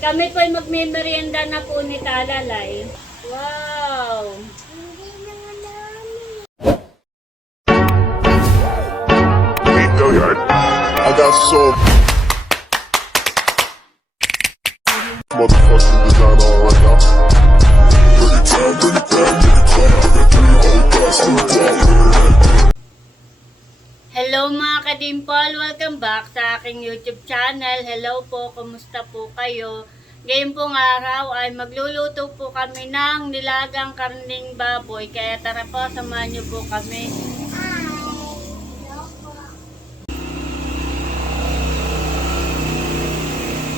Kami po ay magme-merienda na po ni Talalay. Wow! I got so motherfucking design on right now. Bring it down, bring it down, bring it down. I got 3 old bastard. Hello mga kadimpol! Welcome back sa aking YouTube channel. Hello po, kumusta po kayo? Ngayon pong araw ay magluluto po kami ng nilagang karning baboy. Kaya tara po, samahan niyo po kami.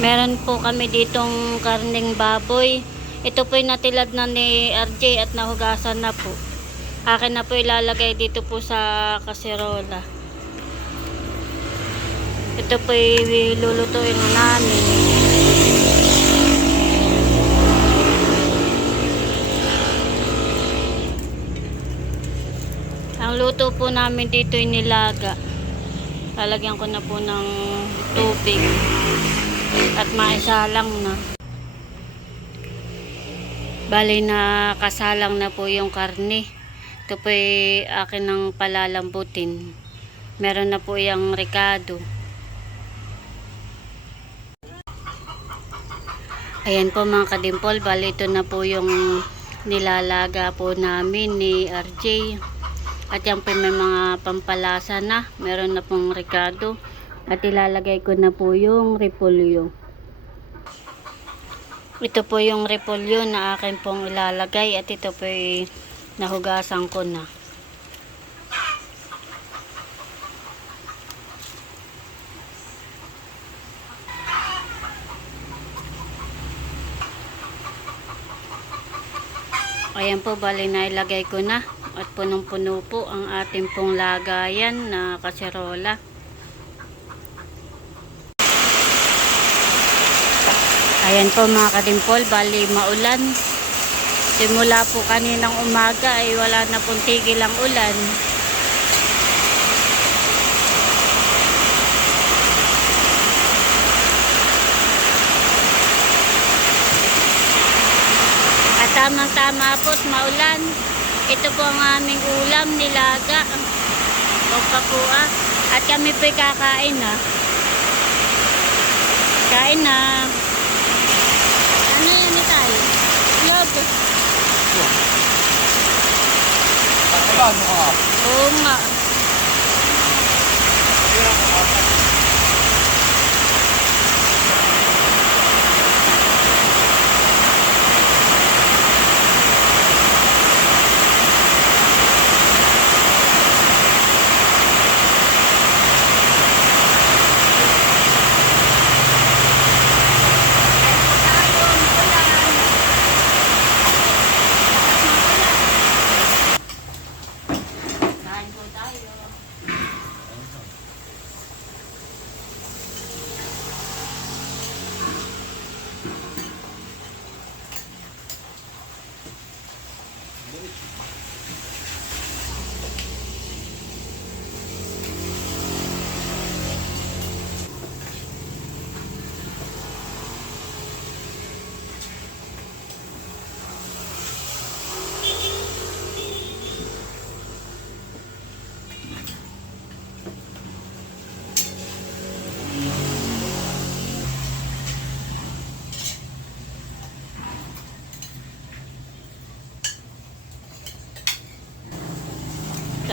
Meron po kami ditong karning baboy. Ito po yung natilad na ni RJ at nahugasan na po. Akin na po ilalagay dito po sa kaserola. Ito po ilulutuin na namin. Ang luto po namin dito ay nilaga. Lalagyan ko na po ng tubig. At maisalang na. Bali na kasalang na po yung karne. Ito po ay akin ng palalambutin. Meron na po yung ricado. Ayan po mga kadimpol. Bali ito na po yung nilalaga po namin ni RJ. At yan po may mga pampalasa na. Meron na pong ricado. At ilalagay ko na po yung repolyo. Ito po yung repolyo na akin pong ilalagay. At ito po ay nahugasan ko na. Ayan po, bali na ilagay ko na. At punong-puno po ang ating pong lagayan na kaserola. Ayan po mga kadimpol, bali maulan. Simula po kaninang umaga ay wala na pong tigil ang ulan. At tamang-tama po't maulan. Ito po ang aming ulam, nilaga. Pagpapua. At kami po'y kakain na. Kain na. Ano yan ni tayo? Love. Tatagaan mo ka. Oo nga.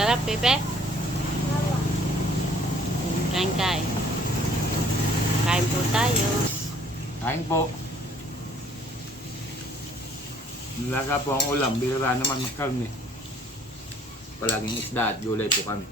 Sarap, bebe. Kain. Kain po tayo. Kain po. Nilaga po ang ulam. Bira naman magkarne. Palaging isda at gulay po kami.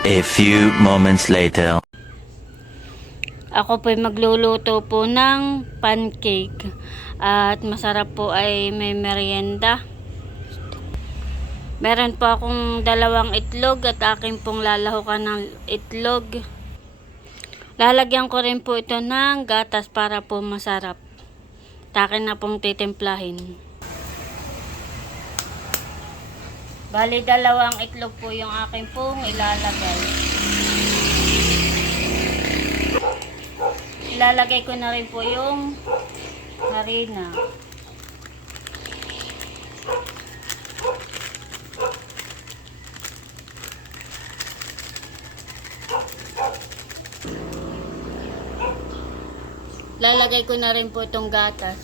A few moments later. Ako po'y magluluto po ng pancake. At masarap po ay may merienda. Meron po akong 2 itlog at aking pong lalahukan ng itlog. Lalagyan ko rin po ito ng gatas para po masarap. Takin na pong titimplahin. Bali 2 itlog po yung aking pong ilalagay. Ilalagay ko na rin po yung harina. Lalagay ko na rin po itong gatas.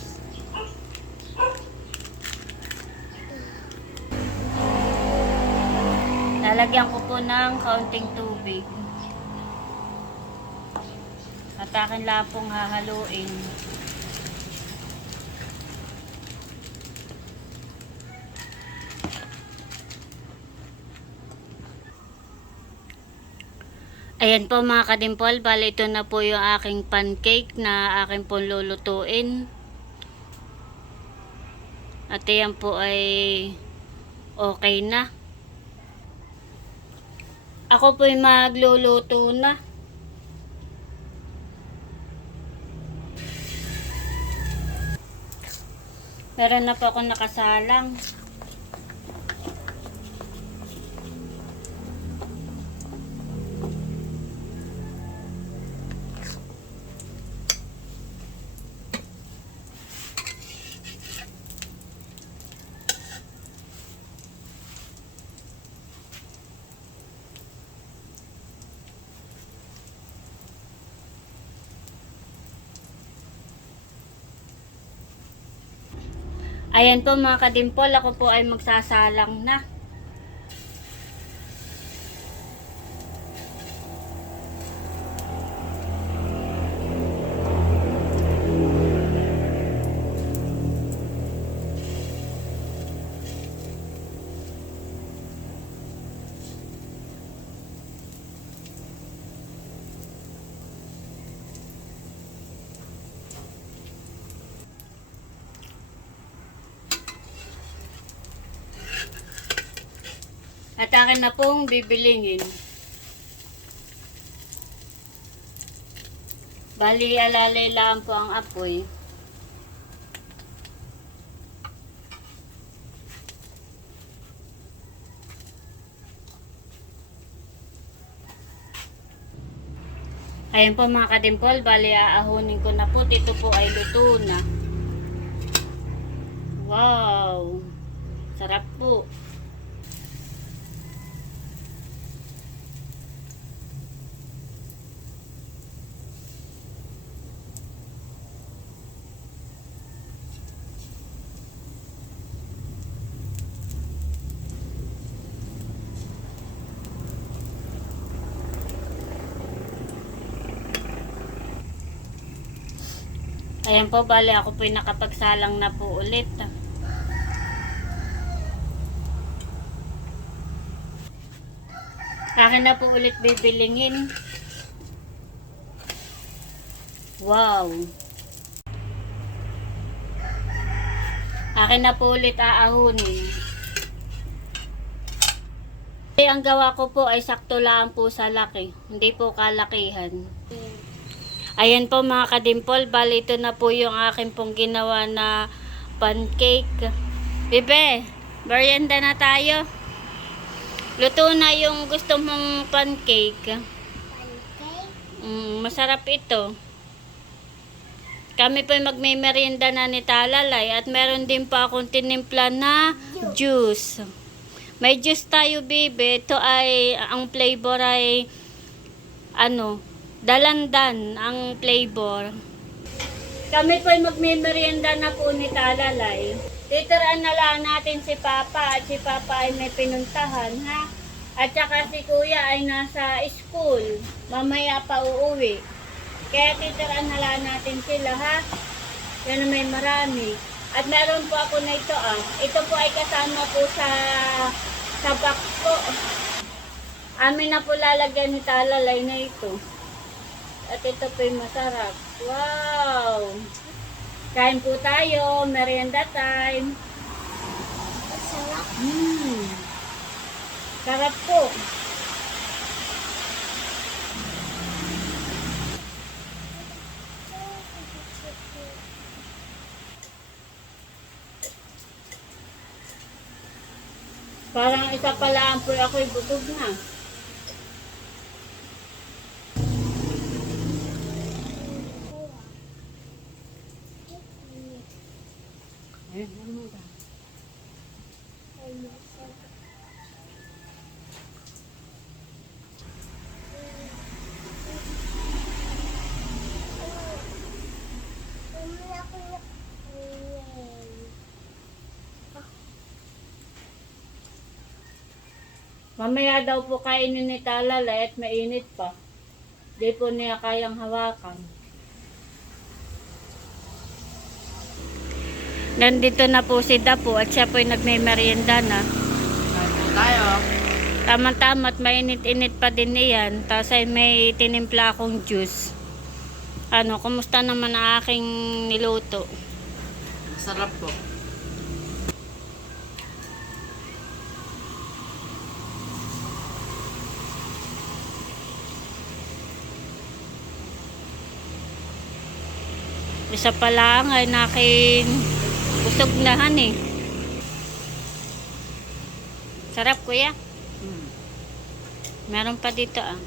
Lalagyan ko po ng kaunting tubig. At akin lang pong hahaluin. Ayan po mga kadimpol, bali ito na po yung aking pancake na aking pong lulutuin. At yan po ay okay na. Ako po ay magluluto na. Meron na po ako nakasalang. Ayan po mga kadimpol, ako po ay magsasalang na. At akin na pong bibilingin. Bali, alalay lang po ang apoy. Ayan po mga kadimpol, bali aahunin ko na po. Ito po ay luto na. Wow! Sarap po. Ayan po, bali ako po'y nakapagsalang na po ulit. Akin na po ulit bibilingin. Wow! Akin na po ulit aahunin. Ang gawa ko po ay sakto lang po sa laki. Hindi po kalakihan. Ayan po mga kadimpol, bali ito na po yung akin pong ginawa na pancake. Bebe, merienda na tayo. Luto na yung gusto mong pancake. Masarap ito. Kami po magme-merienda na ni Talalay at meron din pa akong tinimpla na juice. May juice tayo, bebe. Ito ay, ang flavor ay dalandan ang flavor. Kami po ay magme-merienda na po ni Talalay. Titiraan na lang natin si Papa at si Papa ay may pinuntahan, ha? At saka si Kuya ay nasa school. Mamaya pa uuwi. Kaya titiraan na lang natin sila, ha? Yan na may marami. At meron po ako na ito, Ito po ay kasama po sa box po. Amin na po lalagyan ni talalay na ito. At ito po yung masarap. Wow! Kain po tayo. Merienda time. Sarap. Sarap po. Parang isa pala ang po ako'y busog na. Mamaya daw po kainin ni Talalay at mainit pa. Di po niya kayang hawakan. Nandito na po si Dapo at siya po'y nagme-merienda na. Tayo. Tama-tama at mainit-init pa din niyan. Tapos ay may tinimpla akong juice. Ano, kumusta naman ang aking niluto? Masarap po. Isa pa lang ay nakin busog nahan eh. Sarap kuya. Meron pa dito ah.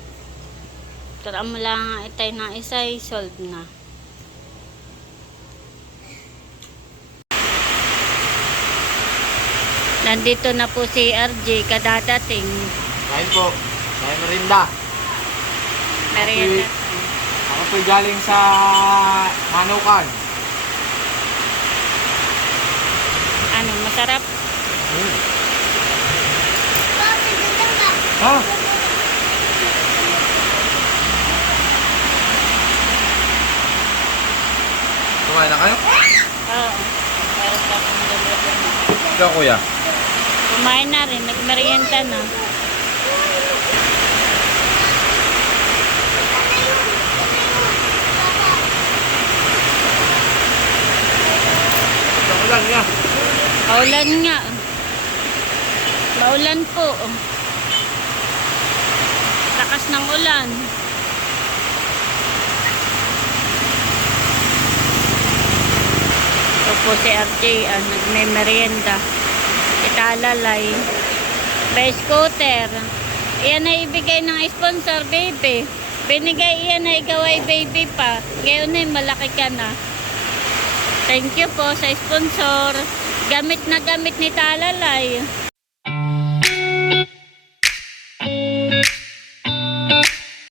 Tara mo lang itay na isa ay solve na. Nandito na po si RJ kadadating. Kain po. Kain merinda. Merienda. Ako po'y galing sa Manukan. Ano, masarap? Papi, ganda ka. Ha? Kumain na kayo? Oo. Meron pa akong dalawa. Ikaw kuya. Kumain na rin, nagmerienda na. Ulan niya. Maulan nga. Maulan po. Lakas ng ulan. Ito po si RJ, nagme-merienda. Italalay. By scooter. Iyan ay ibigay ng sponsor, baby. Binigay iyan ay ikaw ay baby pa. Ngayon ay malaki ka na. Thank you po sa sponsor. Gamit na gamit ni Talalay.